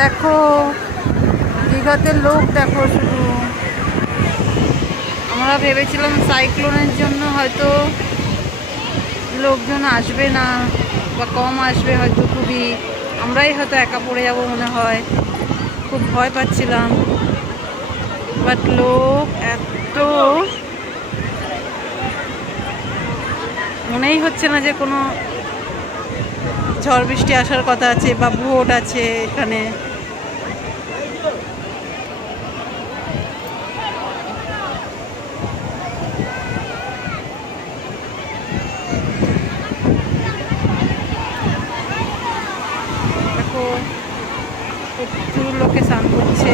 দেখো দীঘাতে লোক দেখো শুধু। আমরা ভেবেছিলাম সাইক্লোনের জন্য হয়তো লোকজন আসবে না বা কম আসবে, হয়তো খুবই আমরাই হয়তো একা পড়ে যাব মনে হয়, খুব ভয় পাচ্ছিলাম। বাট লোক এত, মনেই হচ্ছে না যে কোনো ঝড় বৃষ্টি আসার কথা আছে বা ভোট আছে এখানে। দেখো প্রচুর লোকে স্নান করছে।